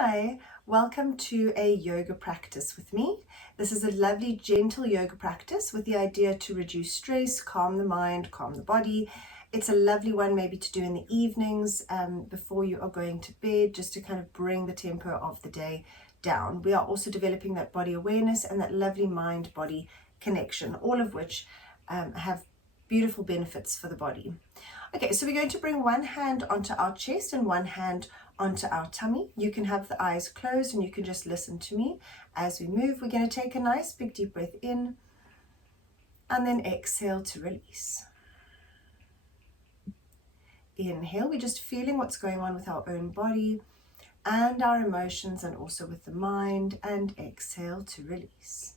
Hi, welcome to a yoga practice with me. This is a lovely, gentle yoga practice with the idea to reduce stress, calm the mind, calm the body. It's a lovely one maybe to do in the evenings before you are going to bed, just to kind of bring the tempo of the day down. We are also developing that body awareness and that lovely mind-body connection, all of which have beautiful benefits for the body. Okay, so we're going to bring one hand onto our chest and one hand onto our tummy. You can have the eyes closed and you can just listen to me as we move. We're going to take a nice big deep breath in and then exhale to release. Inhale, we're just feeling what's going on with our own body and our emotions and also with the mind, and exhale to release.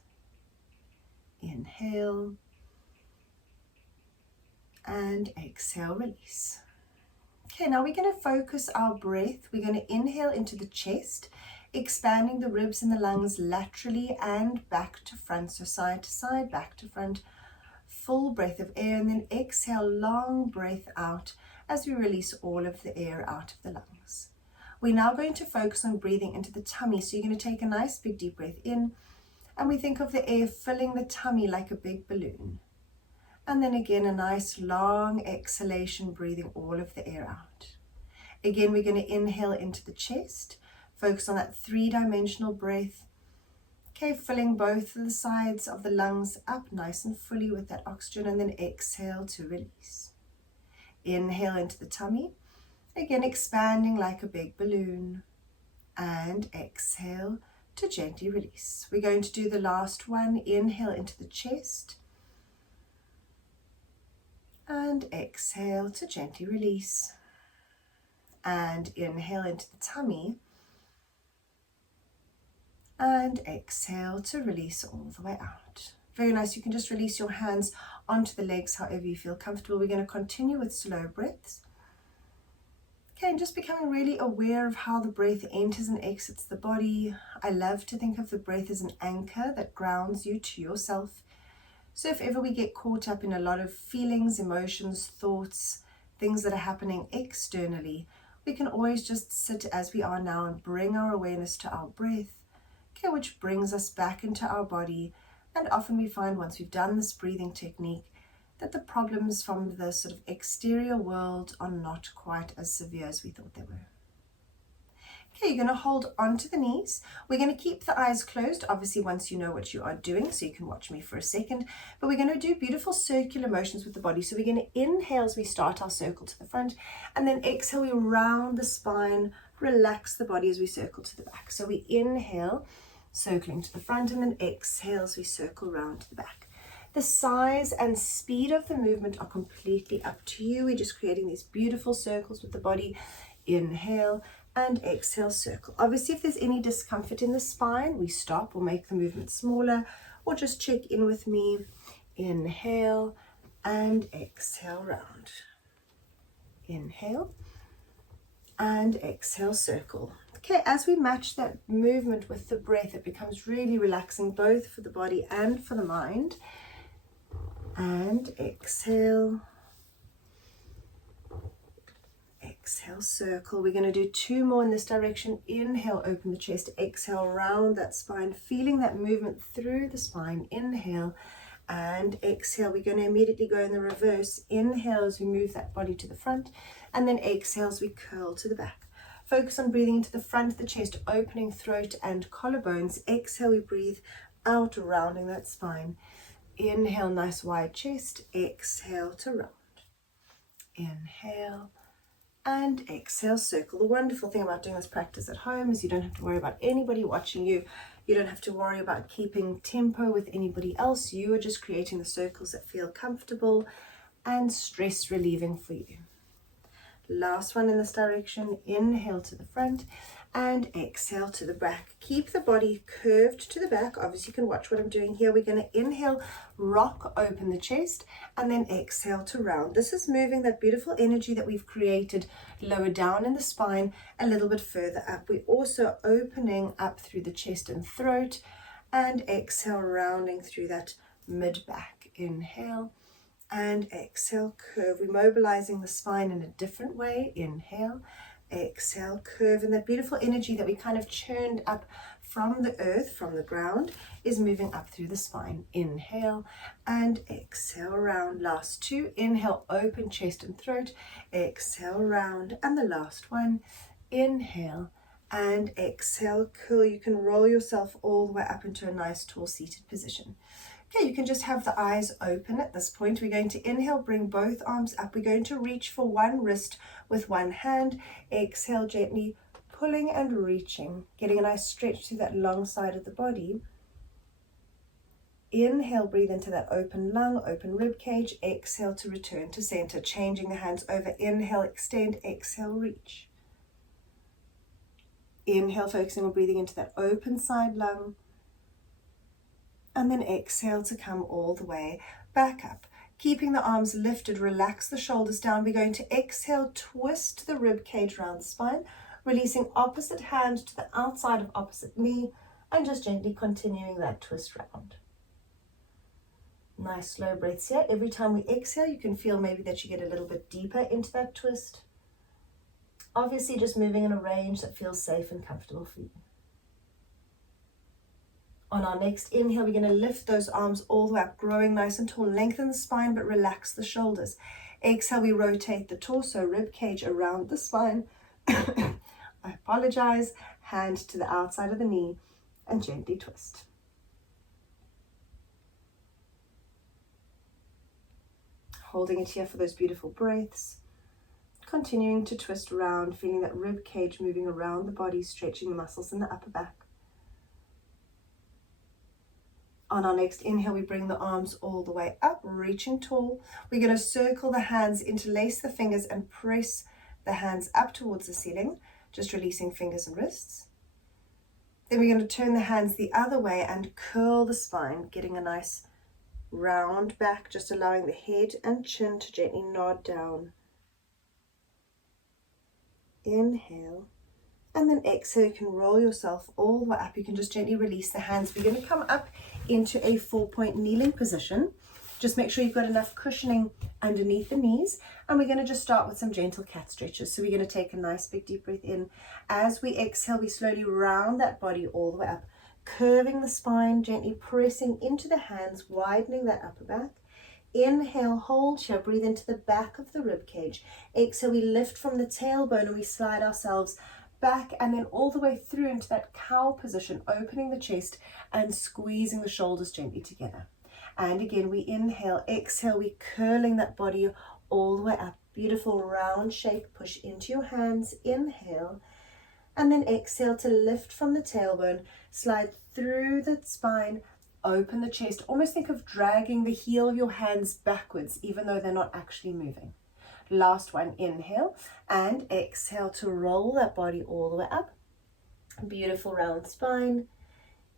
Inhale and exhale, release. Okay, now we're going to focus our breath. We're going to inhale into the chest, expanding the ribs and the lungs laterally and back to front, so side to side, back to front. Full breath of air, and then exhale, long breath out as we release all of the air out of the lungs. We're now going to focus on breathing into the tummy, so you're going to take a nice big deep breath in, and we think of the air filling the tummy like a big balloon. And then again, a nice long exhalation, breathing all of the air out. Again, we're going to inhale into the chest, focus on that three-dimensional breath. Okay, filling both of the sides of the lungs up nice and fully with that oxygen, and then exhale to release. Inhale into the tummy, again expanding like a big balloon, and exhale to gently release. We're going to do the last one. Inhale into the chest, and exhale to gently release. And inhale into the tummy, and exhale to release all the way out. Very nice. You can just release your hands onto the legs however you feel comfortable. We're going to continue with slow breaths. Okay, and just becoming really aware of how the breath enters and exits the body. I love to think of the breath as an anchor that grounds you to yourself. So if ever we get caught up in a lot of feelings, emotions, thoughts, things that are happening externally, we can always just sit as we are now and bring our awareness to our breath, okay, which brings us back into our body. And often we find once we've done this breathing technique that the problems from the sort of exterior world are not quite as severe as we thought they were. Okay, you're going to hold onto the knees. We're going to keep the eyes closed, obviously, once you know what you are doing, so you can watch me for a second. But we're going to do beautiful circular motions with the body. So we're going to inhale as we start our circle to the front, and then exhale, we round the spine, relax the body as we circle to the back. So we inhale, circling to the front, and then exhale as we circle round to the back. The size and speed of the movement are completely up to you. We're just creating these beautiful circles with the body. Inhale and exhale, circle. Obviously, if there's any discomfort in the spine, we stop or make the movement smaller, or just check in with me. Inhale and exhale, round. Inhale and exhale, circle. Okay, as we match that movement with the breath, it becomes really relaxing, both for the body and for the mind. And exhale. Exhale, circle. We're going to do two more in this direction. Inhale, open the chest. Exhale, round that spine, feeling that movement through the spine. Inhale and exhale. We're going to immediately go in the reverse. Inhale as we move that body to the front, and then exhale as we curl to the back. Focus on breathing into the front of the chest, opening throat and collarbones. Exhale, we breathe out, rounding that spine. Inhale, nice wide chest. Exhale to round. Inhale and exhale, circle. The wonderful thing about doing this practice at home is you don't have to worry about anybody watching you. You don't have to worry about keeping tempo with anybody else. You are just creating the circles that feel comfortable and stress relieving for you. Last one in this direction. Inhale to the front and exhale to the back. Keep the body curved to the back. Obviously, you can watch what I'm doing here. We're going to inhale, rock open the chest, and then exhale to round. This is moving that beautiful energy that we've created lower down in the spine a little bit further up. We're also opening up through the chest and throat, and exhale, rounding through that mid-back. Inhale and exhale, curve. We're mobilizing the spine in a different way. Inhale exhale, curve, and that beautiful energy that we kind of churned up from the earth, from the ground, is moving up through the spine. Inhale and exhale, round. Last two. Inhale, open chest and throat. Exhale, round. And the last one. Inhale and exhale, curl. You can roll yourself all the way up into a nice tall seated position. Okay, you can just have the eyes open at this point. We're going to inhale, bring both arms up. We're going to reach for one wrist with one hand. Exhale, gently pulling and reaching, getting a nice stretch through that long side of the body. Inhale, breathe into that open lung, open rib cage. Exhale to return to center, changing the hands over. Inhale, extend. Exhale, reach. Inhale, focusing on breathing into that open side lung. And then exhale to come all the way back up. Keeping the arms lifted, relax the shoulders down. We're going to exhale, twist the rib cage around the spine, releasing opposite hand to the outside of opposite knee, and just gently continuing that twist round. Nice slow breaths here. Every time we exhale, you can feel maybe that you get a little bit deeper into that twist. Obviously, just moving in a range that feels safe and comfortable for you. On our next inhale, we're going to lift those arms all the way up, growing nice and tall. Lengthen the spine, but relax the shoulders. Exhale, we rotate the torso, rib cage around the spine. I apologize. Hand to the outside of the knee and gently twist. Holding it here for those beautiful breaths. Continuing to twist around, feeling that rib cage moving around the body, stretching the muscles in the upper back. On our next inhale, we bring the arms all the way up, reaching tall. We're going to circle the hands, interlace the fingers, and press the hands up towards the ceiling, just releasing fingers and wrists. Then we're going to turn the hands the other way and curl the spine, getting a nice round back, just allowing the head and chin to gently nod down. Inhale. And then exhale, you can roll yourself all the way up. You can just gently release the hands. We're going to come up into a 4-point kneeling position. Just make sure you've got enough cushioning underneath the knees. And we're going to just start with some gentle cat stretches. So we're going to take a nice big deep breath in. As we exhale, we slowly round that body all the way up, curving the spine, gently pressing into the hands, widening that upper back. Inhale, hold here, breathe into the back of the rib cage. Exhale, we lift from the tailbone and we slide ourselves back and then all the way through into that cow position, opening the chest and squeezing the shoulders gently together. And again, we inhale, exhale, we curling that body all the way up. Beautiful round shape, push into your hands, inhale, and then exhale to lift from the tailbone, slide through the spine, open the chest. Almost think of dragging the heel of your hands backwards, even though they're not actually moving. Last one, inhale and exhale to roll that body all the way up. Beautiful round spine.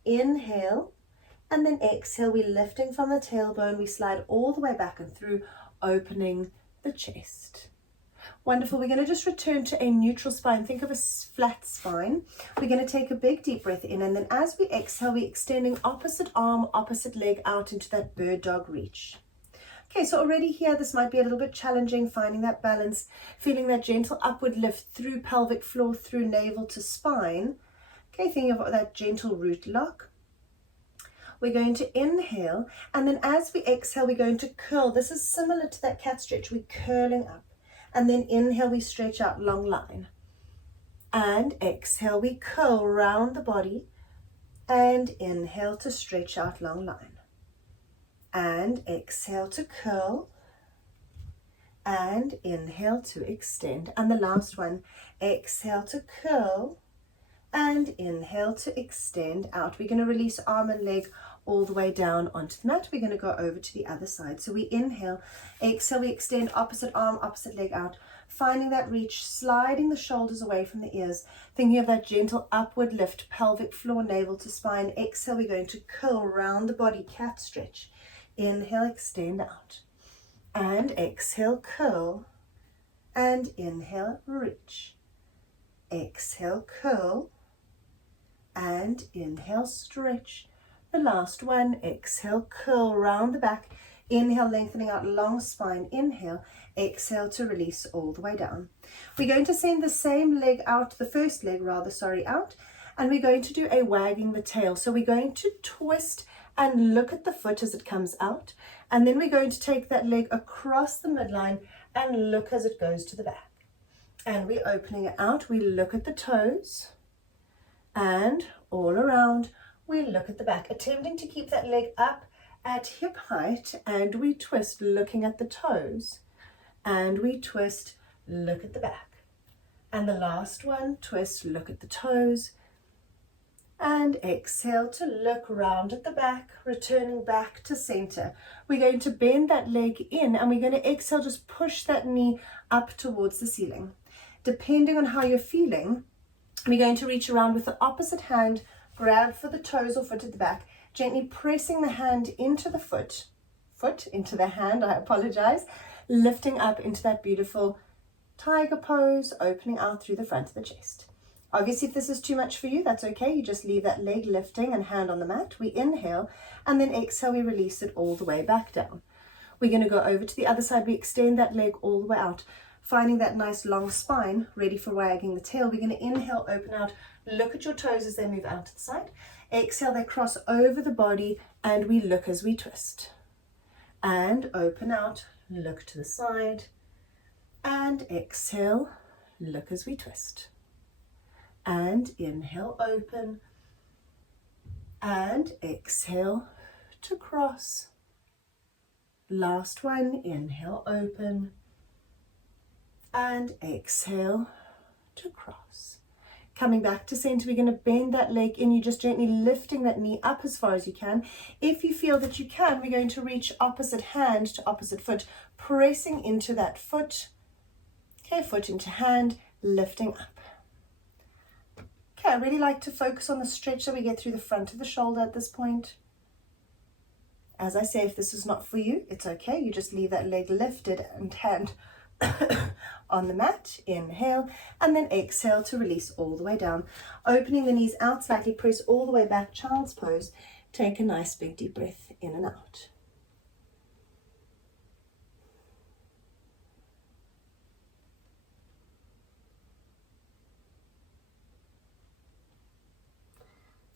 Inhale and then exhale, we're lifting from the tailbone. We slide all the way back and through, opening the chest. Wonderful. We're going to just return to a neutral spine. Think of a flat spine. We're going to take a big deep breath in, and then as we exhale, we're extending opposite arm, opposite leg out into that bird dog reach. Okay, so already here, this might be a little bit challenging, finding that balance, feeling that gentle upward lift through pelvic floor, through navel to spine. Okay, thinking of that gentle root lock. We're going to inhale, and then as we exhale, we're going to curl. This is similar to that cat stretch. We're curling up. And then inhale, we stretch out long line. And exhale, we curl round the body. And inhale to stretch out long line. And exhale to curl. And inhale to extend. And the last one, exhale to curl. And inhale to extend out. We're going to release arm and leg all the way down onto the mat. We're going to go over to the other side. So we inhale, exhale, we extend opposite arm, opposite leg out, finding that reach, sliding the shoulders away from the ears, thinking of that gentle upward lift, pelvic floor, navel to spine. Exhale, we're going to curl around the body, cat stretch. Inhale, extend out. And exhale, curl. And inhale, reach. Exhale, curl. And inhale, stretch. The last one, exhale, curl round the back. Inhale, lengthening out, long spine. Inhale, exhale to release all the way down. We're going to send the same leg out, the first leg rather, sorry, out, and we're going to do a wagging the tail. So we're going to twist and look at the foot as it comes out, and then we're going to take that leg across the midline and look as it goes to the back. And we're opening it out, we look at the toes, and all around, we look at the back, attempting to keep that leg up at hip height, and we twist, looking at the toes, and we twist, look at the back. And the last one, twist, look at the toes, and exhale to look round at the back, returning back to center. We're going to bend that leg in, and we're going to exhale, just push that knee up towards the ceiling. Depending on how you're feeling, we're going to reach around with the opposite hand, grab for the toes or foot at the back, gently pressing the hand into the foot into the hand, I apologize, lifting up into that beautiful tiger pose, opening out through the front of the chest. Obviously, if this is too much for you, that's okay. You just leave that leg lifting and hand on the mat. We inhale, and then exhale, we release it all the way back down. We're going to go over to the other side. We extend that leg all the way out, finding that nice long spine, ready for wagging the tail. We're going to inhale, open out, look at your toes as they move out to the side. Exhale, they cross over the body, and we look as we twist. And open out, look to the side, and exhale, look as we twist. And inhale, open, and exhale to cross. Last one, inhale, open, and exhale to cross. Coming back to center, we're going to bend that leg in. You're just gently lifting that knee up as far as you can. If you feel that you can, we're going to reach opposite hand to opposite foot, pressing into that foot. Okay, foot into hand, lifting up. Okay, I really like to focus on the stretch that we get through the front of the shoulder at this point. As I say, if this is not for you, it's okay. You just leave that leg lifted and hand on the mat. Inhale, and then exhale to release all the way down. Opening the knees out slightly, press all the way back, child's pose. Take a nice big deep breath in and out.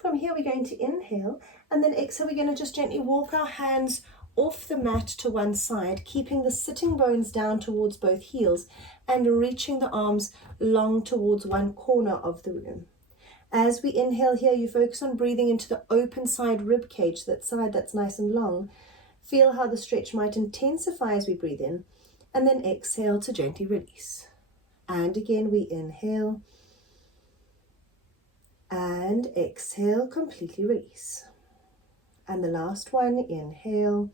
From here, we're going to inhale, and then exhale, we're going to just gently walk our hands off the mat to one side, keeping the sitting bones down towards both heels and reaching the arms long towards one corner of the room. As we inhale here, you focus on breathing into the open side rib cage, that side that's nice and long. Feel how the stretch might intensify as we breathe in, and then exhale to gently release. And again, we inhale, and exhale, completely release. And the last one, inhale.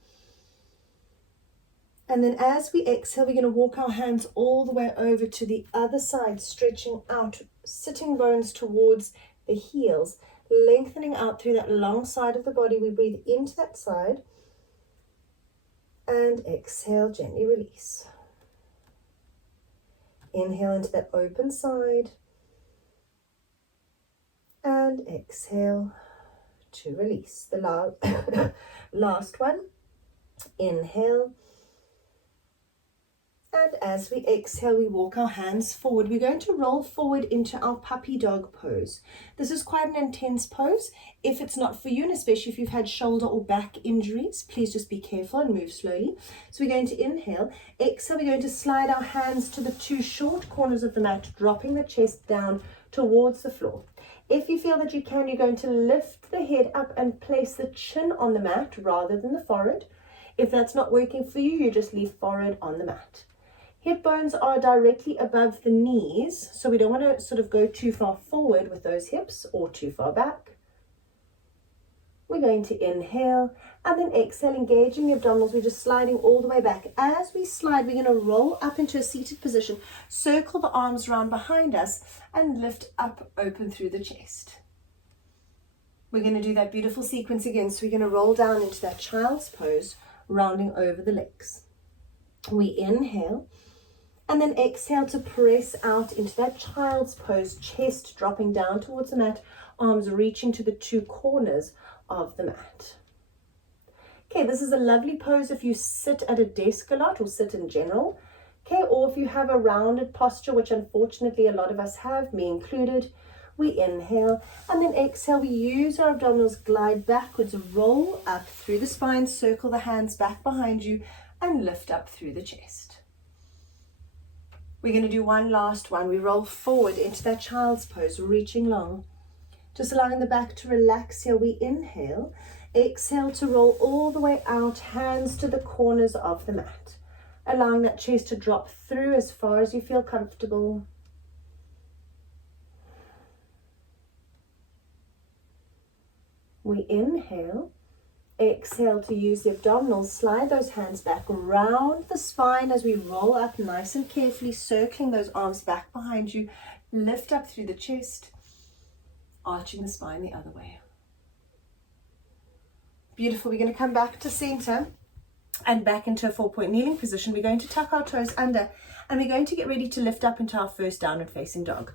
And then as we exhale, we're going to walk our hands all the way over to the other side, stretching out, sitting bones towards the heels, lengthening out through that long side of the body. We breathe into that side and exhale, gently release. Inhale into that open side and exhale to release. The last one, inhale. And as we exhale, we walk our hands forward. We're going to roll forward into our puppy dog pose. This is quite an intense pose. If it's not for you, and especially if you've had shoulder or back injuries, please just be careful and move slowly. So we're going to inhale. Exhale, we're going to slide our hands to the two short corners of the mat, dropping the chest down towards the floor. If you feel that you can, you're going to lift the head up and place the chin on the mat rather than the forehead. If that's not working for you, you just leave forehead on the mat. Hip bones are directly above the knees, so we don't want to sort of go too far forward with those hips or too far back. We're going to inhale and then exhale, engaging the abdominals. We're just sliding all the way back. As we slide, we're going to roll up into a seated position, circle the arms around behind us, and lift up, open through the chest. We're going to do that beautiful sequence again. So we're going to roll down into that child's pose, rounding over the legs. We inhale. And then exhale to press out into that child's pose, chest dropping down towards the mat, arms reaching to the two corners of the mat. Okay, this is a lovely pose if you sit at a desk a lot or sit in general. Okay, or if you have a rounded posture, which unfortunately a lot of us have, me included. We inhale and then exhale. We use our abdominals, glide backwards, roll up through the spine, circle the hands back behind you and lift up through the chest. We're going to do one last one. We roll forward into that child's pose, reaching long. Just allowing the back to relax here. We inhale, exhale to roll all the way out, hands to the corners of the mat. Allowing that chest to drop through as far as you feel comfortable. We inhale, exhale to use the abdominals, slide those hands back, round the spine as we roll up nice and carefully, circling those arms back behind you, lift up through the chest, arching the spine the other way. Beautiful. We're going to come back to center and back into a 4-point kneeling position. We're going to tuck our toes under and we're going to get ready to lift up into our first downward facing dog.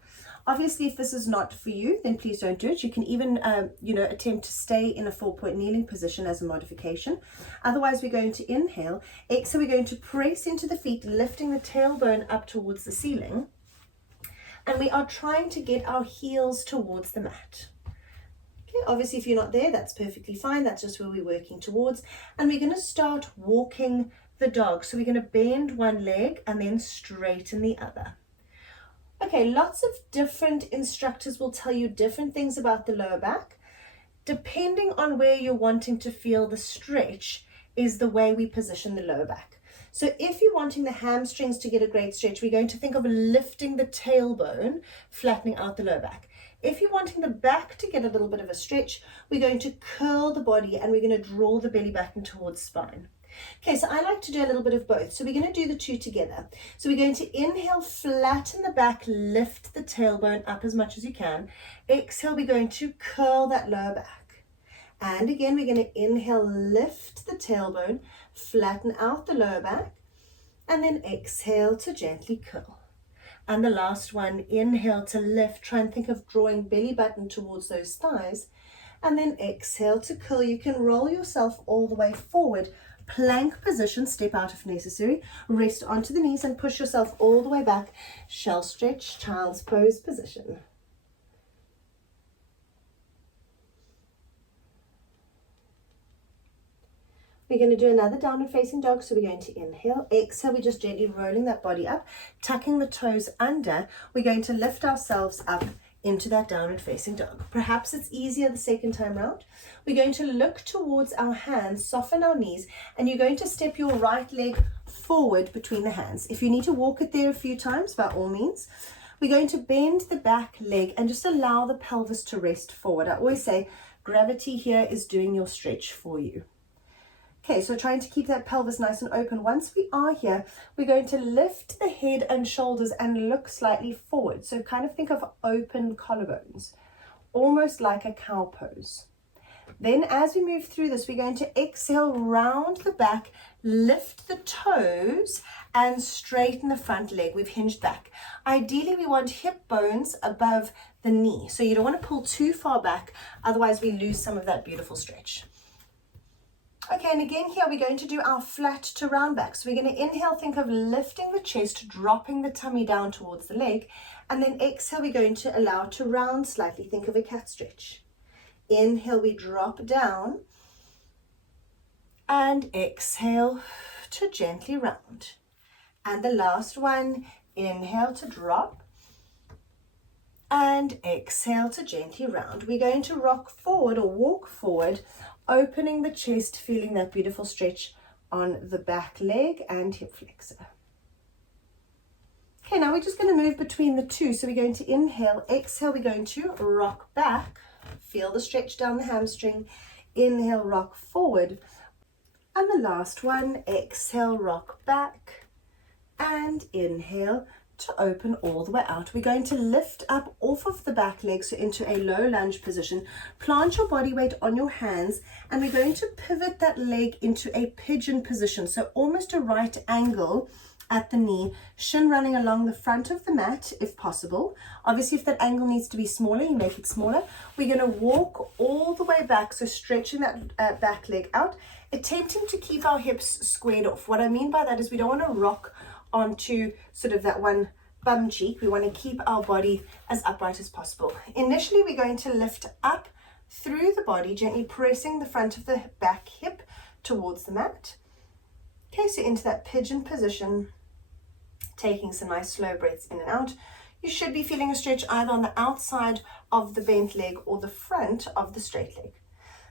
Obviously, if this is not for you, then please don't do it. You can even, attempt to stay in a 4-point kneeling position as a modification. Otherwise, we're going to inhale. Exhale, we're going to press into the feet, lifting the tailbone up towards the ceiling. And we are trying to get our heels towards the mat. Okay, obviously, if you're not there, that's perfectly fine. That's just where we're working towards. And we're going to start walking the dog. So we're going to bend one leg and then straighten the other. Okay, lots of different instructors will tell you different things about the lower back. Depending on where you're wanting to feel the stretch is the way we position the lower back. So if you're wanting the hamstrings to get a great stretch, we're going to think of lifting the tailbone, flattening out the lower back. If you're wanting the back to get a little bit of a stretch, we're going to curl the body and we're going to draw the belly back in towards spine. Okay, so I like to do a little bit of both. So we're going to do the two together. So we're going to inhale, flatten the back, lift the tailbone up as much as you can. Exhale, we're going to curl that lower back. And again, we're going to inhale, lift the tailbone, flatten out the lower back, and then exhale to gently curl. And the last one, inhale to lift. Try and think of drawing belly button towards those thighs. And then exhale to curl. You can roll yourself all the way forward. Plank position, step out if necessary, rest onto the knees and push yourself all the way back. Shell stretch, child's pose position. We're going to do another downward facing dog. So we're going to inhale, exhale, we're just gently rolling that body up, tucking the toes under. We're going to lift ourselves up into that downward facing dog. Perhaps it's easier the second time round. We're going to look towards our hands, soften our knees, and you're going to step your right leg forward between the hands. If you need to walk it there a few times, by all means. We're going to bend the back leg and just allow the pelvis to rest forward. I always say gravity here is doing your stretch for you. Okay, so trying to keep that pelvis nice and open. Once we are here, we're going to lift the head and shoulders and look slightly forward. So kind of think of open collarbones, almost like a cow pose. Then as we move through this, we're going to exhale, round the back, lift the toes and straighten the front leg. We've hinged back. Ideally, we want hip bones above the knee. So you don't want to pull too far back, otherwise we lose some of that beautiful stretch. Okay, and again here we're going to do our flat to round back. So we're going to inhale, think of lifting the chest, dropping the tummy down towards the leg, and then exhale, we're going to allow to round slightly. Think of a cat stretch. Inhale, we drop down, and exhale to gently round. And the last one, inhale to drop, and exhale to gently round. We're going to rock forward or walk forward, opening the chest, feeling that beautiful stretch on the back leg and hip flexor. Okay, now we're just going to move between the two. So we're going to inhale, exhale, we're going to rock back, feel the stretch down the hamstring, inhale, rock forward, and the last one, exhale, rock back, and inhale to open all the way out. We're going to lift up off of the back leg, so into a low lunge position. Plant your body weight on your hands, and we're going to pivot that leg into a pigeon position, so almost a right angle at the knee, shin running along the front of the mat if possible. Obviously, if that angle needs to be smaller, you make it smaller. We're going to walk all the way back, so stretching that back leg out, attempting to keep our hips squared off. What I mean by that is we don't want to rock onto sort of that one bum cheek. We want to keep our body as upright as possible. Initially, we're going to lift up through the body, gently pressing the front of the back hip towards the mat. Okay, so into that pigeon position, taking some nice slow breaths in and out. You should be feeling a stretch either on the outside of the bent leg or the front of the straight leg.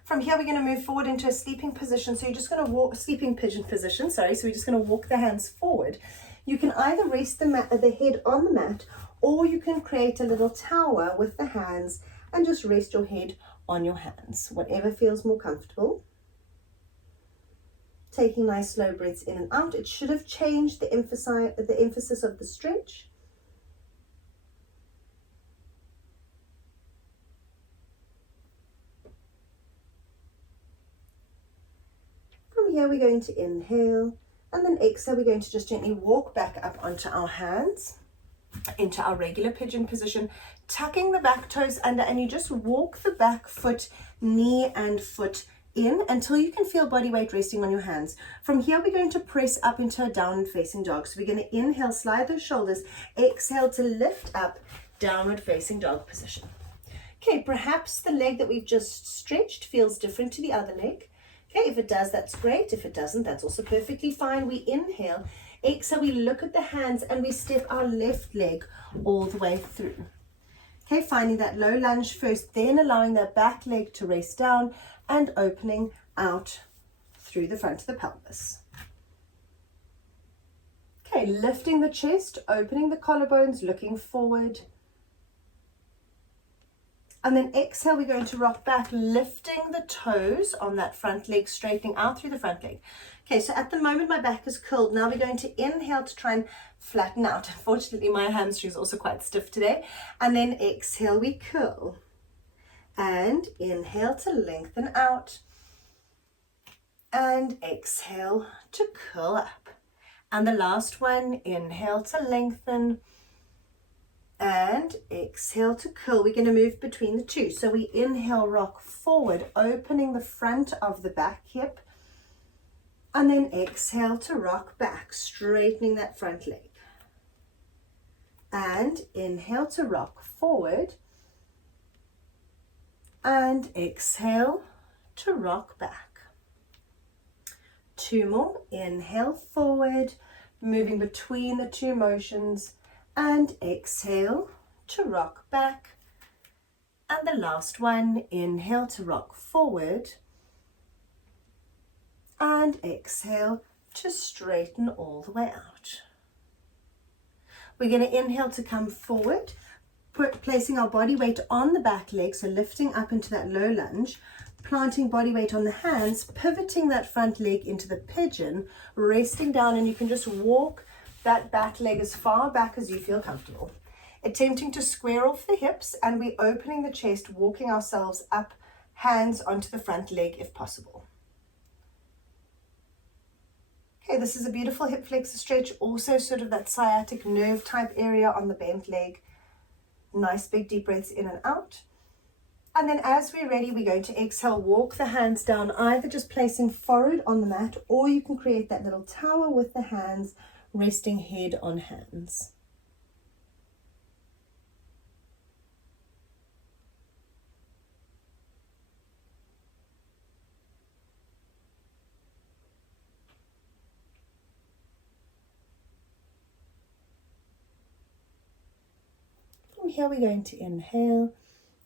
From here, we're going to move forward into a sleeping position. So you're just going to walk, sleeping pigeon position, sorry. So we're just going to walk the hands forward. You can either rest the head on the mat, or you can create a little tower with the hands and just rest your head on your hands, whatever feels more comfortable. Taking nice slow breaths in and out. It should have changed the emphasis of the stretch. From here, we're going to inhale, and then exhale. We're going to just gently walk back up onto our hands, into our regular pigeon position, tucking the back toes under, and you just walk the back foot, knee and foot in until you can feel body weight resting on your hands. From here, we're going to press up into a downward facing dog. So we're going to inhale, slide those shoulders, exhale to lift up, downward facing dog position. Okay, perhaps the leg that we've just stretched feels different to the other leg. Okay, if it does, that's great. If it doesn't, that's also perfectly fine. We inhale, exhale, we look at the hands and we step our left leg all the way through. Okay, finding that low lunge first, then allowing that back leg to rest down and opening out through the front of the pelvis. Okay, lifting the chest, opening the collarbones, looking forward. And then exhale, we're going to rock back, lifting the toes on that front leg, straightening out through the front leg. Okay, so at the moment my back is curled. Now we're going to inhale to try and flatten out. Unfortunately, my hamstring is also quite stiff today. And then exhale, we curl. And inhale to lengthen out. And exhale to curl up. And the last one, inhale to lengthen. And exhale to curl. We're going to move between the two. So we inhale, rock forward, opening the front of the back hip. And then exhale to rock back, straightening that front leg. And inhale to rock forward. And exhale to rock back. Two more. Inhale forward, moving between the two motions. And exhale to rock back. And the last one, inhale to rock forward. And exhale to straighten all the way out. We're going to inhale to come forward, placing our body weight on the back leg, so lifting up into that low lunge, planting body weight on the hands, pivoting that front leg into the pigeon, resting down, and you can just walk that back leg as far back as you feel comfortable. Attempting to square off the hips, and we're opening the chest, walking ourselves up, hands onto the front leg if possible. Okay, this is a beautiful hip flexor stretch, also sort of that sciatic nerve type area on the bent leg. Nice big deep breaths in and out. And then as we're ready, we're going to exhale, walk the hands down, either just placing forward on the mat, or you can create that little tower with the hands, resting head on hands. From here we're going to inhale,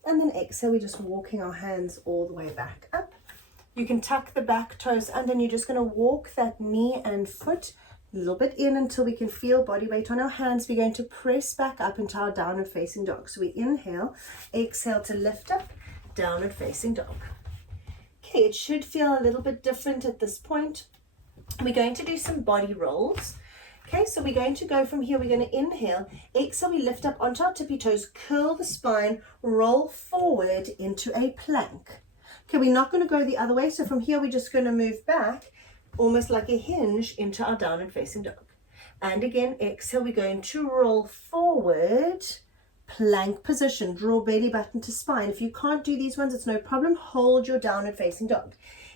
and then exhale, we're just walking our hands all the way back up. You can tuck the back toes under, and you're just going to walk that knee and foot a little bit in until we can feel body weight on our hands. We're going to press back up into our downward facing dog. So we inhale, exhale to lift up, downward facing dog. Okay, it should feel a little bit different at this point. We're going to do some body rolls. Okay, so we're going to go from here. We're going to inhale, exhale, we lift up onto our tippy toes, curl the spine, roll forward into a plank. Okay, we're not going to go the other way. So from here, we're just going to move back, almost like a hinge, into our downward facing dog. And again, exhale, we're going to roll forward, plank position, draw belly button to spine. If you can't do these ones, it's no problem. Hold your downward facing dog.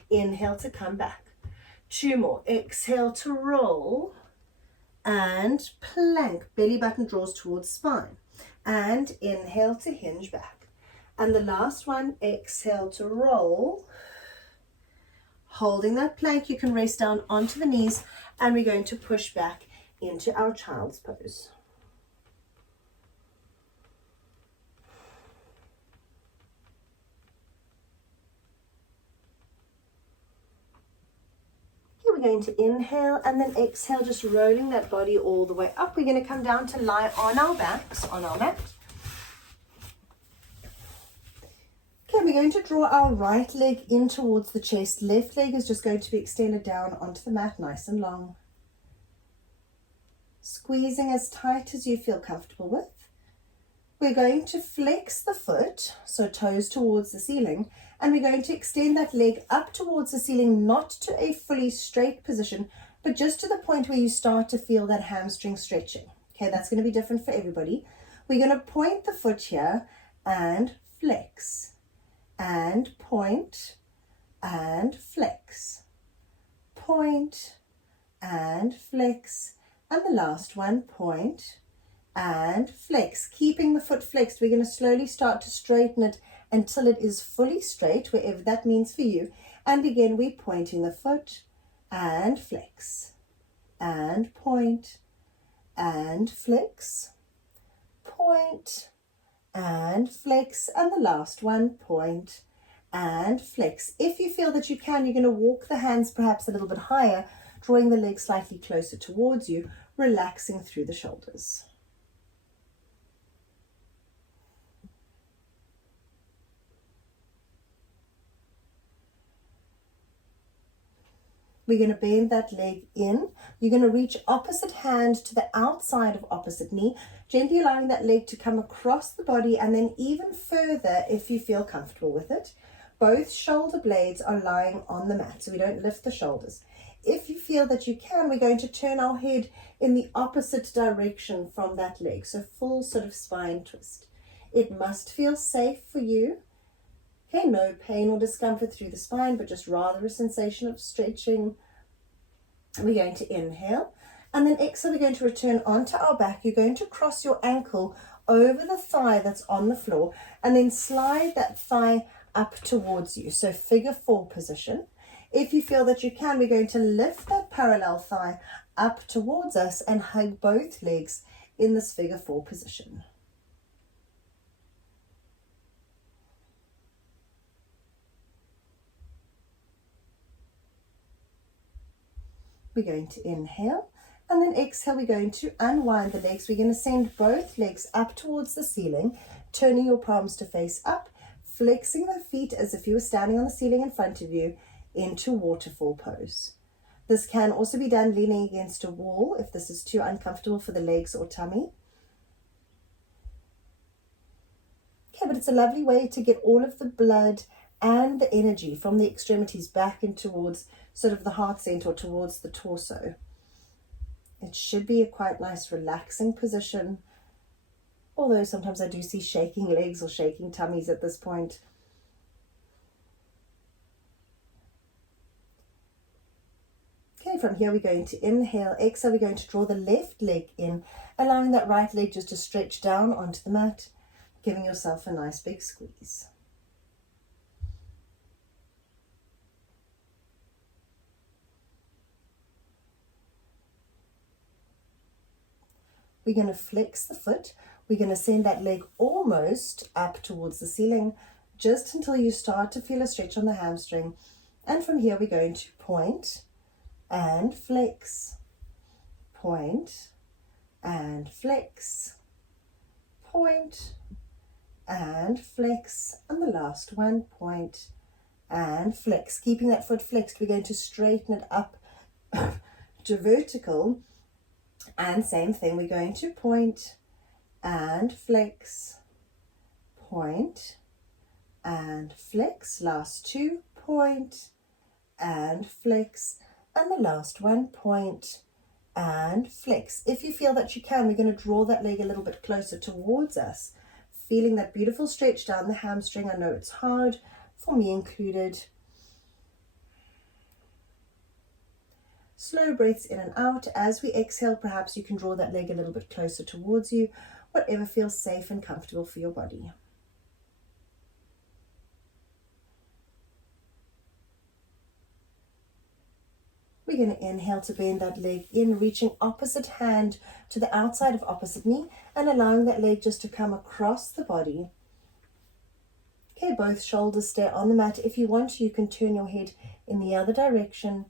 Inhale to come back. 2 more. Exhale to roll and plank. Belly button draws towards spine. And inhale to hinge back. And the last one, exhale to roll. Holding that plank, you can rest down onto the knees, and we're going to push back into our child's pose. Here we're going to inhale and then exhale, just rolling that body all the way up. We're going to come down to lie on our backs on our mat. Okay, we're going to draw our right leg in towards the chest. Left leg is just going to be extended down onto the mat, nice and long. Squeezing as tight as you feel comfortable with. We're going to flex the foot, so toes towards the ceiling, and we're going to extend that leg up towards the ceiling, not to a fully straight position, but just to the point where you start to feel that hamstring stretching. Okay, that's going to be different for everybody. We're going to point the foot here and flex, and point, and flex, point, and flex, and the last one, point, and flex. Keeping the foot flexed, we're going to slowly start to straighten it until it is fully straight, wherever that means for you. And again, we're pointing the foot, and flex, and point, and flex, point, and flex, and the last one, point, and flex. If you feel that you can, you're going to walk the hands perhaps a little bit higher, drawing the legs slightly closer towards you, relaxing through the shoulders. We're going to bend that leg in. You're going to reach opposite hand to the outside of opposite knee, gently allowing that leg to come across the body and then even further if you feel comfortable with it. Both shoulder blades are lying on the mat, so we don't lift the shoulders. If you feel that you can, we're going to turn our head in the opposite direction from that leg, so full sort of spine twist. It must feel safe for you. Okay, no pain or discomfort through the spine, but just rather a sensation of stretching. We're going to inhale, and then exhale, we're going to return onto our back. You're going to cross your ankle over the thigh that's on the floor, and then slide that thigh up towards you. So figure 4 position. If you feel that you can, we're going to lift that parallel thigh up towards us and hug both legs in this figure 4 position. We're going to inhale, and then exhale, we're going to unwind the legs. We're going to send both legs up towards the ceiling, turning your palms to face up, flexing the feet as if you were standing on the ceiling in front of you into waterfall pose. This can also be done leaning against a wall if this is too uncomfortable for the legs or tummy. Okay, but it's a lovely way to get all of the blood and the energy from the extremities back in towards sort of the heart center or towards the torso. It should be a quite nice relaxing position, although sometimes I do see shaking legs or shaking tummies at this point. Okay, from here we're going to inhale, exhale, we're going to draw the left leg in, allowing that right leg just to stretch down onto the mat, giving yourself a nice big squeeze. We're going to flex the foot. We're going to send that leg almost up towards the ceiling, just until you start to feel a stretch on the hamstring. And from here, we're going to point and flex, point and flex, point and flex, and the last one, point and flex. Keeping that foot flexed, we're going to straighten it up to vertical. And same thing, we're going to point and flex, point and flex. Last 2, point and flex. And the last one, point and flex. If you feel that you can, we're going to draw that leg a little bit closer towards us, feeling that beautiful stretch down the hamstring. I know it's hard, for me included. Slow breaths in and out. As we exhale, perhaps you can draw that leg a little bit closer towards you, whatever feels safe and comfortable for your body. We're going to inhale to bend that leg in, reaching opposite hand to the outside of opposite knee and allowing that leg just to come across the body. Okay, both shoulders stay on the mat. If you want to, you can turn your head in the other direction.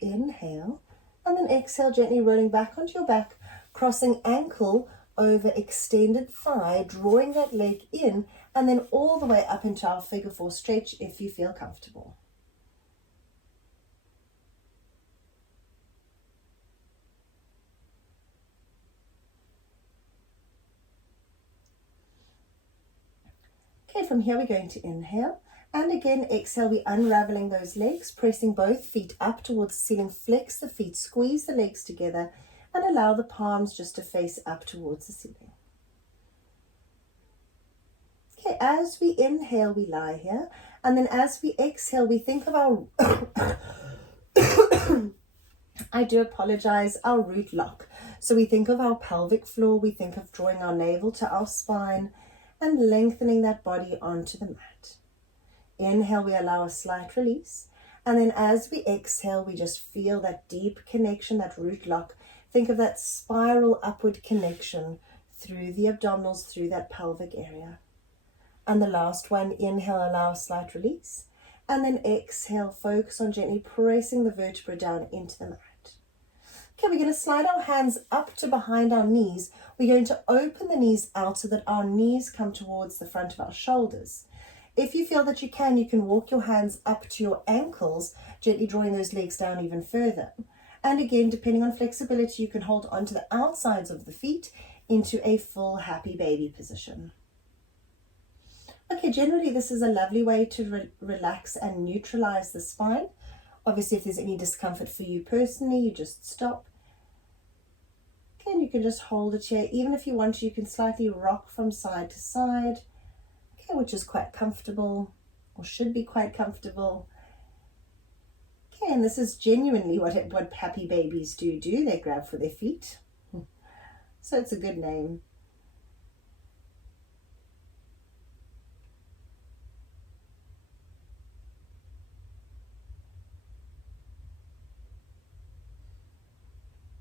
Inhale, and then exhale, gently rolling back onto your back, crossing ankle over extended thigh, drawing that leg in, and then all the way up into our figure four stretch if you feel comfortable. Okay, from here we're going to inhale, and again exhale, we're unraveling those legs, pressing both feet up towards the ceiling, flex the feet, squeeze the legs together, and allow the palms just to face up towards the ceiling. Okay, as we inhale, we lie here, and then as we exhale, we think of our, I do apologize, our root lock. So we think of our pelvic floor, we think of drawing our navel to our spine, and lengthening that body onto the mat. Inhale, we allow a slight release, and then as we exhale, we just feel that deep connection, that root lock. Think of that spiral upward connection through the abdominals, through that pelvic area. And the last one, inhale, allow a slight release. And then exhale, focus on gently pressing the vertebra down into the mat. Okay, we're going to slide our hands up to behind our knees. We're going to open the knees out so that our knees come towards the front of our shoulders. If you feel that you can walk your hands up to your ankles, gently drawing those legs down even further. And again, depending on flexibility, you can hold onto the outsides of the feet into a full happy baby position. Okay, generally this is a lovely way to relax and neutralize the spine. Obviously, if there's any discomfort for you personally, you just stop. Okay, and you can just hold it here. Even if you want to, you can slightly rock from side to side, okay, which is quite comfortable, or should be quite comfortable. Okay, and this is genuinely what happy babies do. They grab for their feet. So it's a good name.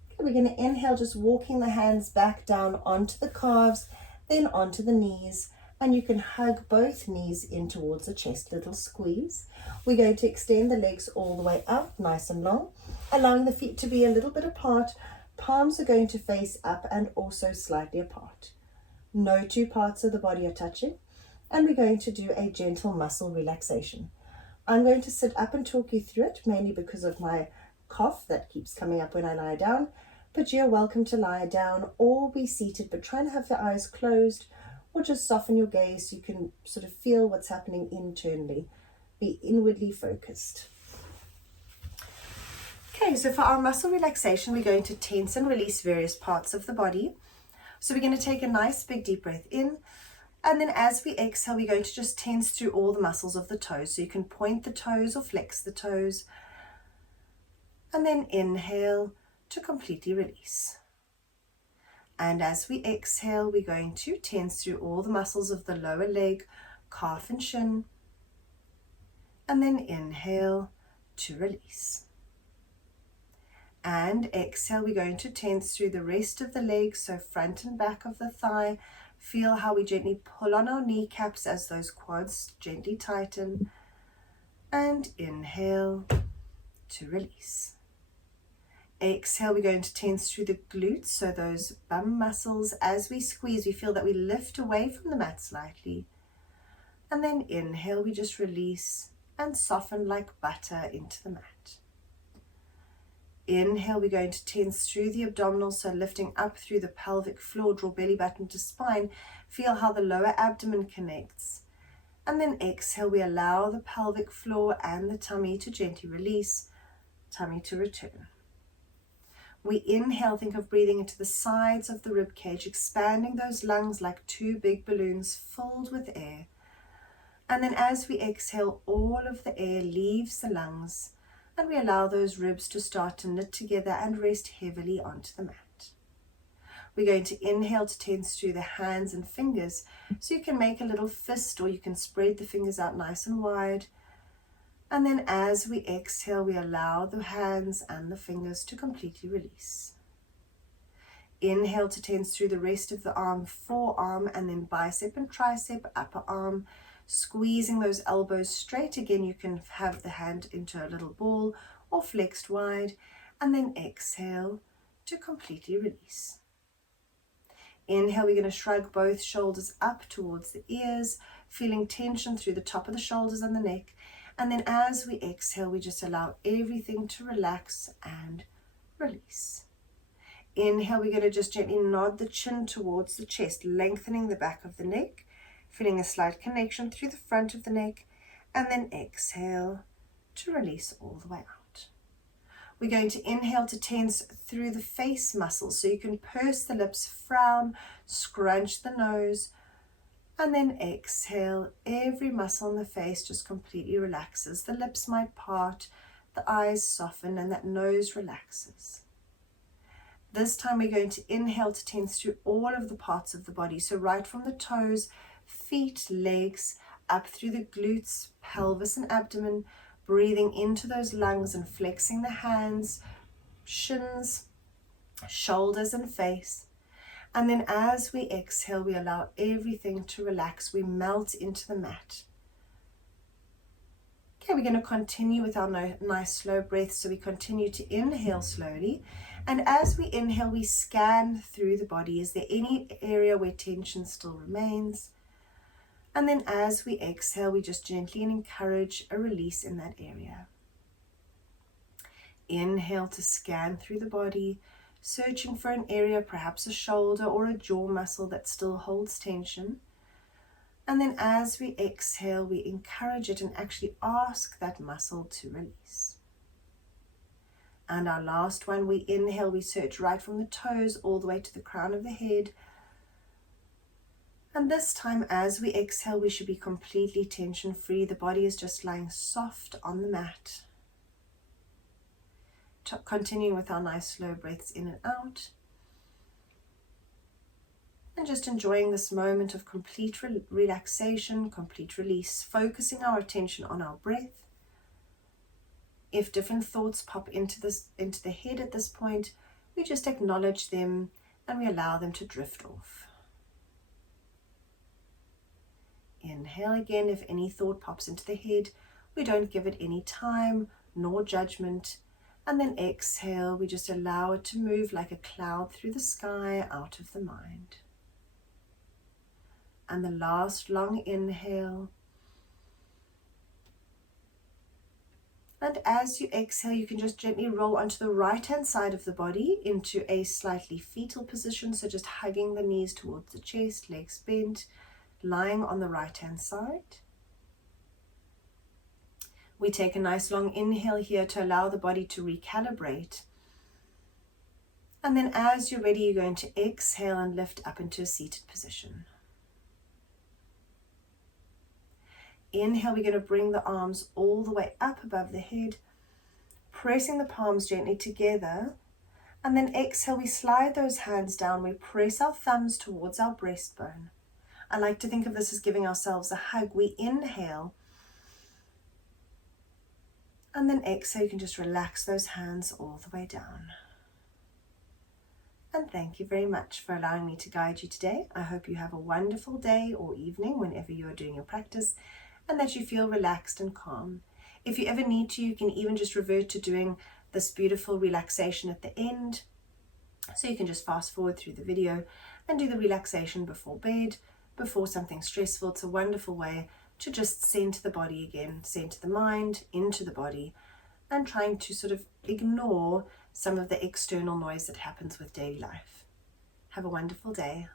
Okay, we're going to inhale, just walking the hands back down onto the calves, then onto the knees. And you can hug both knees in towards the chest, little squeeze. We're going to extend the legs all the way up, nice and long, allowing the feet to be a little bit apart. Palms are going to face up and also slightly apart. No two parts of the body are touching. And we're going to do a gentle muscle relaxation. I'm going to sit up and talk you through it, mainly because of my cough that keeps coming up when I lie down. But you're welcome to lie down or be seated, but try and have your eyes closed, or just soften your gaze so you can sort of feel what's happening internally. Be inwardly focused. Okay, so for our muscle relaxation, we're going to tense and release various parts of the body. So we're going to take a nice big deep breath in, and then as we exhale, we're going to just tense through all the muscles of the toes. So you can point the toes or flex the toes, and then inhale to completely release. And as we exhale, we're going to tense through all the muscles of the lower leg, calf and shin. And then inhale to release. And exhale, we're going to tense through the rest of the leg, so front and back of the thigh. Feel how we gently pull on our kneecaps as those quads gently tighten. And inhale to release. Exhale, we're going to tense through the glutes, so those bum muscles. As we squeeze, we feel that we lift away from the mat slightly. And then inhale, we just release and soften like butter into the mat. Inhale, we're going to tense through the abdominals, so lifting up through the pelvic floor, draw belly button to spine. Feel how the lower abdomen connects. And then exhale, we allow the pelvic floor and the tummy to gently release, tummy to return. We inhale, think of breathing into the sides of the rib cage, expanding those lungs like two big balloons filled with air. And then as we exhale, all of the air leaves the lungs, and we allow those ribs to start to knit together and rest heavily onto the mat. We're going to inhale to tense through the hands and fingers, so you can make a little fist or you can spread the fingers out nice and wide. And then as we exhale, we allow the hands and the fingers to completely release. Inhale to tense through the rest of the arm, forearm, and then bicep and tricep, upper arm, squeezing those elbows straight. Again, you can have the hand into a little ball or flexed wide, and then exhale to completely release. Inhale, we're going to shrug both shoulders up towards the ears, feeling tension through the top of the shoulders and the neck. And then as we exhale, we just allow everything to relax and release. Inhale, we're going to just gently nod the chin towards the chest, lengthening the back of the neck, feeling a slight connection through the front of the neck. And then exhale to release all the way out. We're going to inhale to tense through the face muscles, so you can purse the lips, frown, scrunch the nose, and then exhale. Every muscle in the face just completely relaxes. The lips might part, the eyes soften, and that nose relaxes. This time we're going to inhale to tense through all of the parts of the body. So right from the toes, feet, legs, up through the glutes, pelvis and abdomen, breathing into those lungs and flexing the hands, shins, shoulders and face. And then as we exhale, we allow everything to relax. We melt into the mat. Okay, we're going to continue with our nice slow breaths. So we continue to inhale slowly. And as we inhale, we scan through the body. Is there any area where tension still remains? And then as we exhale, we just gently encourage a release in that area. Inhale to scan through the body, searching for an area, perhaps a shoulder or a jaw muscle that still holds tension. And then as we exhale, we encourage it and actually ask that muscle to release. And our last one, we inhale, we search right from the toes all the way to the crown of the head. And this time, as we exhale, we should be completely tension-free. The body is just lying soft on the mat. Continuing with our nice slow breaths in and out. And just enjoying this moment of complete relaxation, complete release, focusing our attention on our breath. If different thoughts pop into the head at this point, we just acknowledge them and we allow them to drift off. Inhale again. If any thought pops into the head, we don't give it any time nor judgment. And then exhale, we just allow it to move like a cloud through the sky out of the mind. And the last long inhale. And as you exhale, you can just gently roll onto the right-hand side of the body into a slightly fetal position. So just hugging the knees towards the chest, legs bent, lying on the right-hand side. We take a nice long inhale here to allow the body to recalibrate. And then as you're ready, you're going to exhale and lift up into a seated position. Inhale, we're going to bring the arms all the way up above the head, pressing the palms gently together. And then exhale, we slide those hands down. We press our thumbs towards our breastbone. I like to think of this as giving ourselves a hug. We inhale. And then exhale, you can just relax those hands all the way down. And thank you very much for allowing me to guide you today. I hope you have a wonderful day or evening whenever you are doing your practice, and that you feel relaxed and calm. If you ever need to, you can even just revert to doing this beautiful relaxation at the end. So you can just fast forward through the video and do the relaxation before bed, before something stressful. It's a wonderful way to just center the body again, center the mind into the body, and trying to sort of ignore some of the external noise that happens with daily life. Have a wonderful day.